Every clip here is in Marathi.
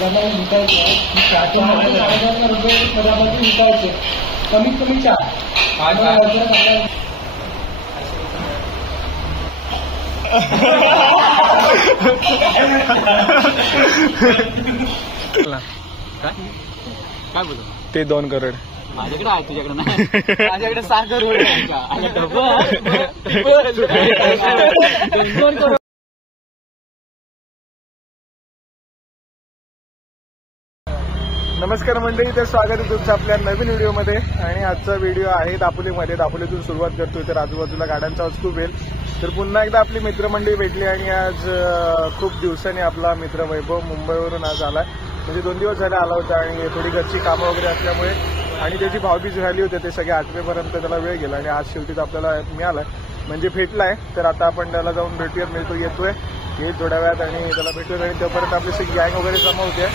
त्यांना विकायचं विकायचे कमीत कमी 4 काय बोलतो ते 2 करोड माझ्याकडे आहे तुझ्याकडे नाही माझ्याकडे 6 करोड आहे नमस्कार मंडळी, तर स्वागत आहे तुमचं आपल्या नवीन व्हिडिओमध्ये. आणि आजचा व्हिडिओ आहे दापोलीमध्ये. दापोलीतून सुरुवात करतोय, तर आजूबाजूला गाड्यांचा आवाज खूप येईल. तर पुन्हा एकदा आपली मित्रमंडळी भेटली आणि आज खूप दिवसांनी आपला मित्र वैभव मुंबईवरून आज आला. म्हणजे 2 दिवस झाले आला होता आणि थोडी घरची कामं वगैरे असल्यामुळे आणि त्याची भाऊबीज झाली होती, ते सगळे आठवेपर्यंत त्याला वेळ गेला आणि आज शेवटीच आपल्याला मिळालाय, म्हणजे भेटलाय. तर आता आपण त्याला जाऊन भेटूयात. मिळतो येतोय थोड्या वेळात आणि त्याला भेटूया आणि तोपर्यंत आपली सगळी गँग वगैरे जमा होते.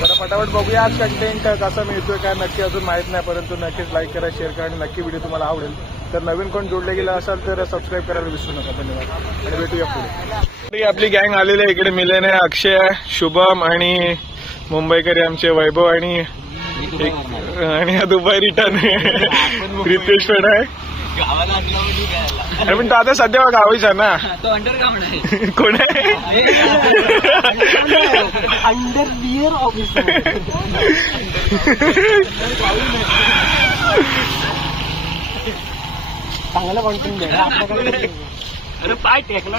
जरा फटाफट बघूया आज कंटेंट कसा मिळतोय काय नक्की अजून माहित नाही, परंतु नक्कीच लाईक करा, शेअर करा आणि नक्की व्हिडिओ तुम्हाला आवडेल. तर नवीन कोण जोडले गेला असाल तर सबस्क्राईब करायला विसरू नका. धन्यवाद आणि भेटूया पुढे. आपली गँग आलेली आहे इकडे. मिलन आहे, अक्षय, शुभम आणि मुंबईकरी आमचे वैभव आणि दुबई रिटर्न रितेश पण आहे. पण तो आता सध्या गावीच आहे ना. कोण आहे? Underwear officer. चांगला कॉन्टेंट द्या. अरे पाय टेकला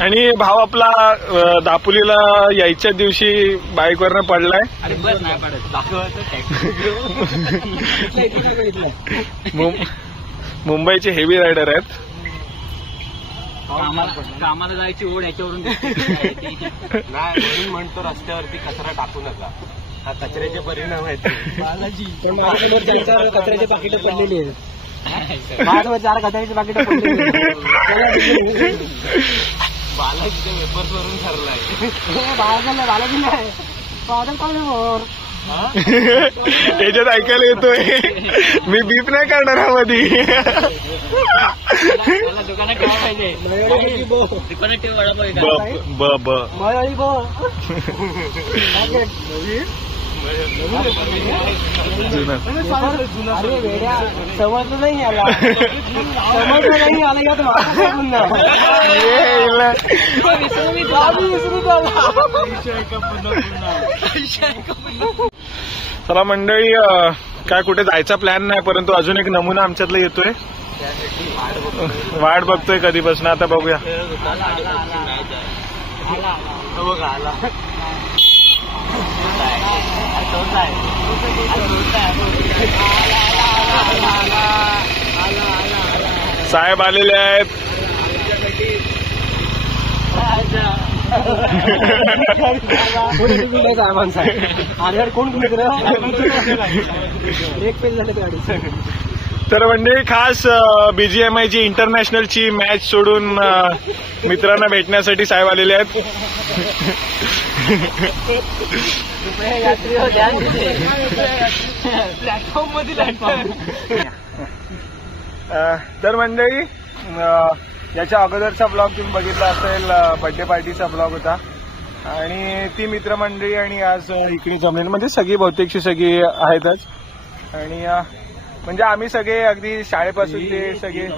आणि भाव आपला दापोलीला यायच्या दिवशी बाईकवरनं पडलाय. मुंबईचे हेवी रायडर आहेत. कामाला जायची ओढ याच्यावरून म्हणून म्हणतो रस्त्यावरती कचरा टाकू नका, हा कचऱ्याचे परिणाम आहेत. पण माझ्यासमोर कचऱ्याचे पाकिट पडलेली आहेत. माझ्यासमोर 4 कचऱ्याचे पाकिट पडलेली बालाजीच्या पेपर्स वरून ठरलाय. बालाजी नाही फादर कॉलेजवर याच्यात ऐकायला येतोय. मी बीप नाही करणार हा मधी. दुकानात ठेवा पाहिजे. दुकानात ठेवा अरे वेड्या समजलं नाही आला. समजलं नाही आला चला मंडळी, काय कुठे जायचा प्लॅन नाही, परंतु अजून एक नमुना आमच्यातला येतोय. वाट बघतोय कधीपासून, आता बघूया. साहेब आलेले आहेत. कोण एक पेज झाले गाडी. तर मंडळी खास BGMI इंटरनॅशनलची मॅच सोडून मित्रांना भेटण्यासाठी साहेब आलेले आहेत. तर मंडळी, याच्या अगोदरचा ब्लॉग तुम्ही बघितला असेल, बर्थडे पार्टीचा ब्लॉग होता आणि ती मित्रमंडळी आणि आज इकडे जमलेली म्हणजे सगळी बहुतेकशी सगळी आहेतच. आणि म्हणजे आम्ही सगळे अगदी शाळेपासूनचे सगळे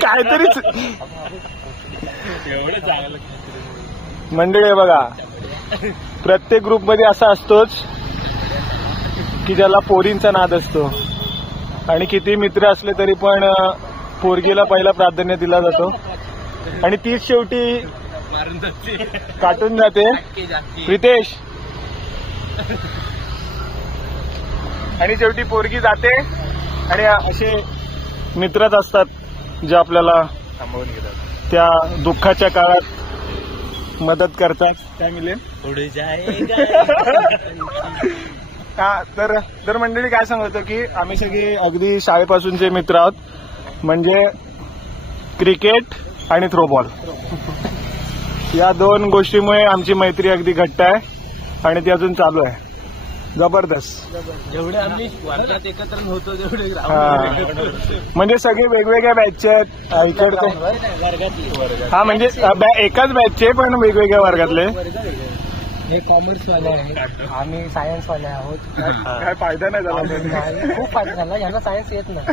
काहीतरी मंडळी बघा, प्रत्येक ग्रुपमध्ये असा असतोच की ज्याला पोरींचा नाद असतो आणि किती मित्र असले तरी पण पोरगीला पहिला प्राधान्य दिला जातो आणि तीच शेवटी काटून जाते. प्रितेश आणि शेवटी पोरगी जाते आणि असे मित्रच असतात जे आपल्याला थांबवून घेतात, त्या दुःखाच्या काळात मदत करतात. काय मिळेल हा. तर मंडळी काय सांगतो की आम्ही सगळे अगदी शाळेपासूनचे मित्र आहोत, म्हणजे क्रिकेट आणि थ्रोबॉल या 2 गोष्टीमुळे आमची मैत्री अगदी घट्ट आहे आणि ती अजून चालू आहे. जबरदस्त. जेवढे आम्ही वर्गात एकत्र होतो तेवढे म्हणजे सगळे वेगवेगळ्या बॅचचे आहेत इकडचे. वर्गातले हा म्हणजे एकाच बॅचचे पण वेगवेगळ्या वर्गातले. हे कॉमर्स वाले आहे, आम्ही सायन्स वाले आहोत. काय फायदा नाही झाला. खूप फायदा झाला. यांना सायन्स येत नाही,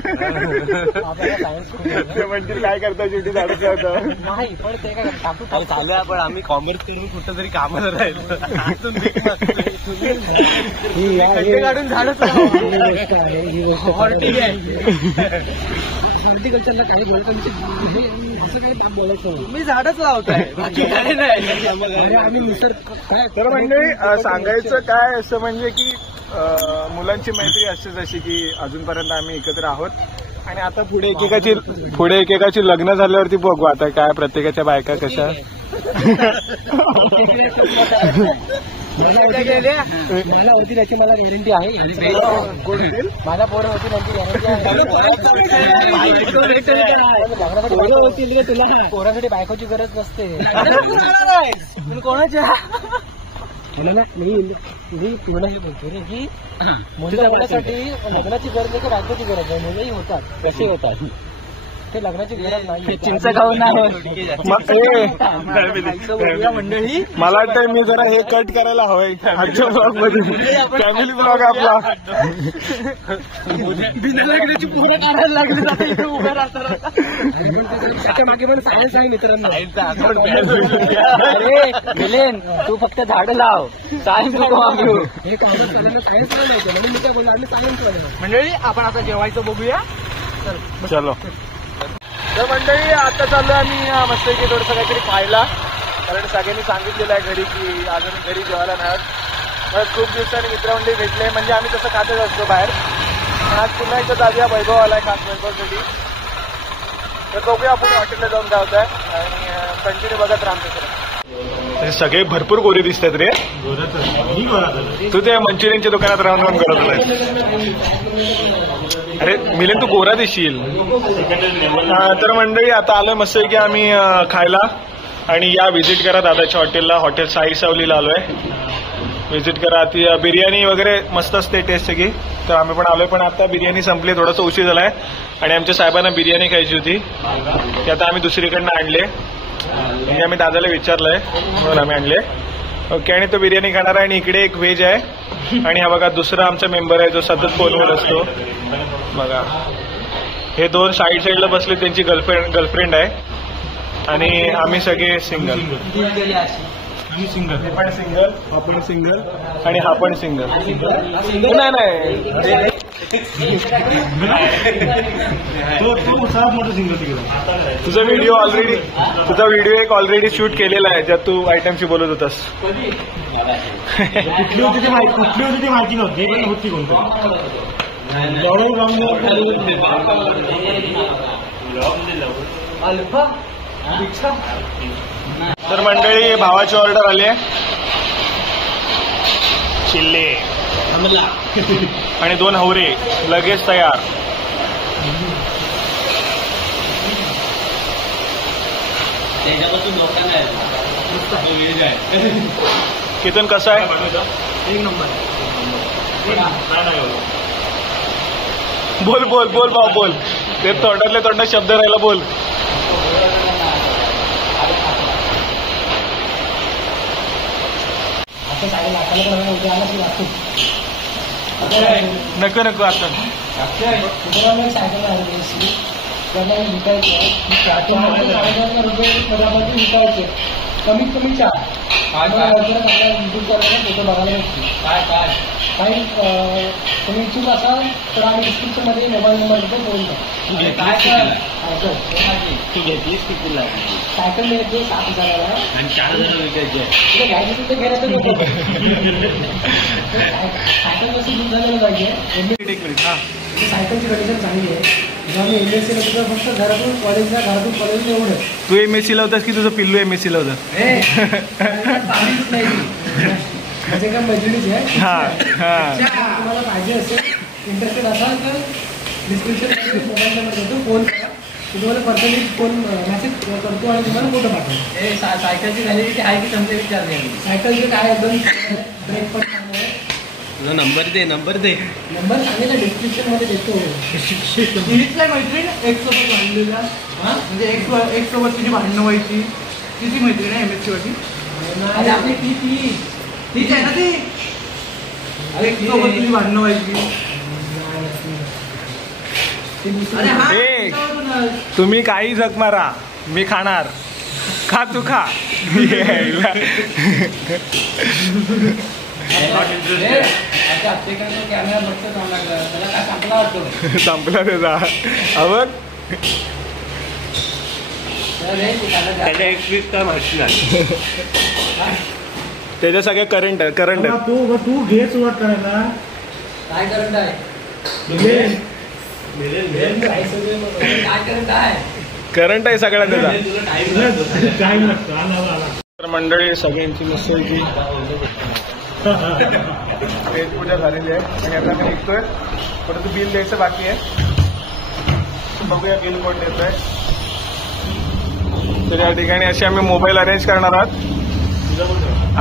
आपल्याला सायन्स खूप येतं. ते म्हणजे काय करता शेवटी झाडच होतं. नाही पण ते काय टाकू चालू आहे. पण आम्ही कॉमर्स करून कुठं तरी कामाला राहिलो. काढून झाडच हॉर्टिकल्चरला काही मी झाडच लावतोय, बाकी काय नाही. आम्ही निसर्ग काय तर म्हणजे सांगायचं काय असं म्हणजे की मुलांची मैत्री असते जशी की अजूनपर्यंत आम्ही एकत्र आहोत. आणि आता पुढे एकेकाची लग्न झाल्यावरती बघू आता काय प्रत्येकाच्या बायका कशा. मला होती त्याची मला गॅरंटी आहे. माझ्या पोरं होती त्यांची गॅरंटी. तुला पोरासाठी बायकोची गरज नसते. कोणाच्या मी कोणाला बोलतो रे की मुलं लग्नासाठी लग्नाची गरज आहे की बायकोची गरज आहे. मुलंही होतात, कसे होतात ते लग्नाची गरज नाही. चिंच खाऊन मंडळी. मला वाटतं मी जरा हे कट करायला हवंय आजच्या ब्लॉग मध्ये. फॅमिली ब्लॉग आपला पोरं काढायला लागले उभं राहतात. त्याच्या मागे पण सायन्स आहे मित्रांनो. अरे मिलेन तू फक्त झाडं लाव, सायन्स नको मागू. हे सायन्स नाही म्हणून मी काय बोललो आम्ही सायन्स मंडळी. आपण आता जेवायचं बघूया. चलो. तर मंडळी आता चाललोय आम्ही मस्तपैकी थोडंसं काहीतरी खायला, कारण सगळ्यांनी सांगितलेलं आहे घरी की अजून घरी जेवायला नाही. तर खूप दिवसांनी मित्रमंडळी भेटले, म्हणजे आम्ही तसं खातच असतो बाहेर. आज पुन्हा एकदा जाऊया वैभव आलाय खास वैभवसाठी. तर बघूया आपण हॉटेलला जाऊन जात आहे आणि कंटिन्यू बघत राहतो. सगळे भरपूर गोरे दिसतात रे. तू त्या मंचुरियनच्या दुकानात राहून राहून करत होता. अरे मिलन तू गोरा दिसशील. तर मंडळी आता आलोय मस्त की आम्ही खायला. आणि या व्हिजिट करा दादाच्या हॉटेलला. हॉटेल साई सावलीला आलोय. व्हिजिट करा. ती बिर्याणी वगैरे मस्त असते टेस्ट सगळी. तर आम्ही पण आलोय, पण आता बिर्याणी संपली, थोडासा उशीर झालाय. आणि आमच्या साहेबांना बिर्याणी खायची होती, ती आता आम्ही दुसरीकडनं आणले. म्हणजे आम्ही दादाला विचारलंय म्हणून आम्ही आणले. ओके. आणि तो बिर्याणी खाणार आहे. आणि इकडे एक व्हेज आहे. आणि हा बघा दुसरा आमचा मेंबर आहे जो सतत फोनवर असतो बघा. हे दोन साईडला बसले, त्यांची गर्लफ्रेंड आहे. आणि आम्ही सगळे सिंगल. हे पण सिंगल, हा पण सिंगल आणि हा पण सिंगल. नाही तुझा व्हिडिओ एक ऑलरेडी शूट केलेला आहे, ज्यात तू आयटमशी बोलत होतास. कुठली होती ती माहिती नव्हती, पण होती कोणती. तर मंडळी भावाची ऑर्डर आली आहे, चिल्ले आणि 2 हवरे लगेच तयार. कितून कसं आहे. 1 नंबर. बोल बोल बोल भाऊ बोल. ते तोंडात शब्द राहिला बोल. नको नको आता विकायचे कमीत कमी 4 युट्यूब करायला फोटो बघायला भेटते. काही तुम्ही इच्छुक असाल तर आम्ही डिस्क्रिप्शन मध्ये मोबाईल नंबर देतो, फोन करा. तू घेतलीस किती लागली. सायकल मिळते 7,000 आणि 4,000 विकायचे. तुला घ्यायची तिथे घ्यायला तर नको. सायकल कसं दूध झालेलं पाहिजे. सायकलची कंडिशन चांगली आहे. जेव्हा मी MSC ला तुझं फक्त घरातून कॉलेजला एवढं. तू MSC लावतास की तुझं पिल्लू MSC लावतं. म्हणजे काय मजुरीच आहे. तुम्हाला पाहिजे असेल, इंटरेस्टेड असाल तर डिस्क्रिप्शन मोबाईल नंबर देतो, फोन करा. तुम्हाला पर्सनली फोन मेसेज करतो आणि तुम्हाला फोटो पाठवतो. सायकलची व्हॅलिडिटी आहे की तुमचे विचार. सायकलचे काय एकदम ब्रेक पण चांगलं आहे, तुझा नंबर दे नंबर सांगितलं डिस्क्रिप्शन मध्ये देतो. तिला मैत्रीण एक सोबत भांडलेला म्हणजे एक सोबत तिची भांडणं व्हायची. तिची मैत्रीण आहे MSC वाटी. अरे आपली तीच आहे ना ती. एक सोबत तुझी भांडणं व्हायची. अरे हा ए, तुम्ही काही जग मारा मी खाणार. खा तू खा. यायला. कॅमेरा बघतो त्याला काय संपला वाटतो. संपला त्याचा आवड. त्याला 21 का माहिती नाही. त्याचे सगळे करंट आहे. तू घे सुरुवात करायला. काय करंट आहे. काय करंट आहे. करंट आहे सगळा त्याचा. टाइम लागतो. आला तर मंडळी सगळ्यांची मिसळची पेट पूजा झालेली आहे आणि आता मी निघतोय. परंतु बिल द्यायचं बाकी आहे. बघूया बिल कोण देत आहे. तर या ठिकाणी असे आम्ही मोबाईल अरेंज करणार आहोत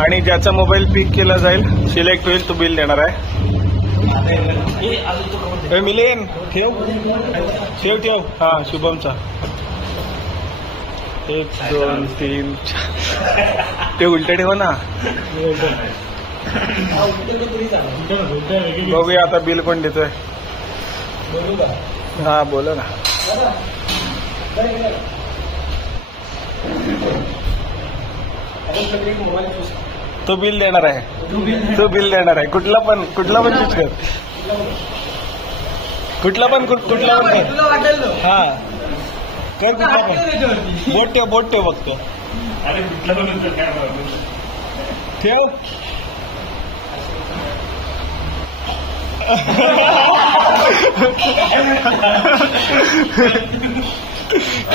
आणि ज्याचा मोबाईल पिक केला जाईल सिलेक्ट होईल तो बिल देणार आहे. मिलिंद ठेव ठेव. हा शुभमचा 1 2 3 ते उलट ठेव ना. बघूया आता बिल कोण देतोय. हा बोला ना. तो बिल देणार आहे. कुठला पण चूज कर. कुठला पण हा कर. कुठला पण बोट ठेव फक्त. ठेव.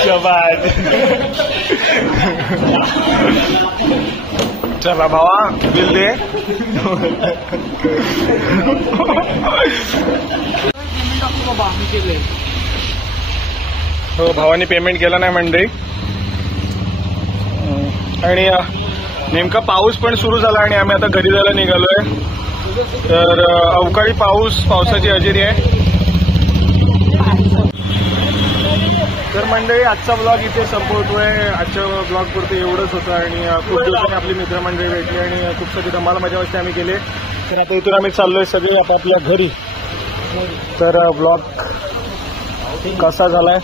शाबास. चला भावा बिल दे. हो भावानी पेमेंट केलं नाही मंडळी. आणि नेमका पाऊस पण सुरू झाला आणि आम्ही आता घरी जायला निघालोय. तर अवकाळी पावसाची हजेरी आहे. तर मंडळी आजचा ब्लॉग इथे संपवतोय. आजच्या ब्लॉग पुरते एवढंच होतं आणि खूप दिवसांनी आपली मित्रमंडळी भेटली आणि खूप सारी धमाल मजा मस्ती आम्ही केले. तर आता इथून आम्ही चाललोय सगळे आपापल्या घरी. तर ब्लॉग कसा झालाय.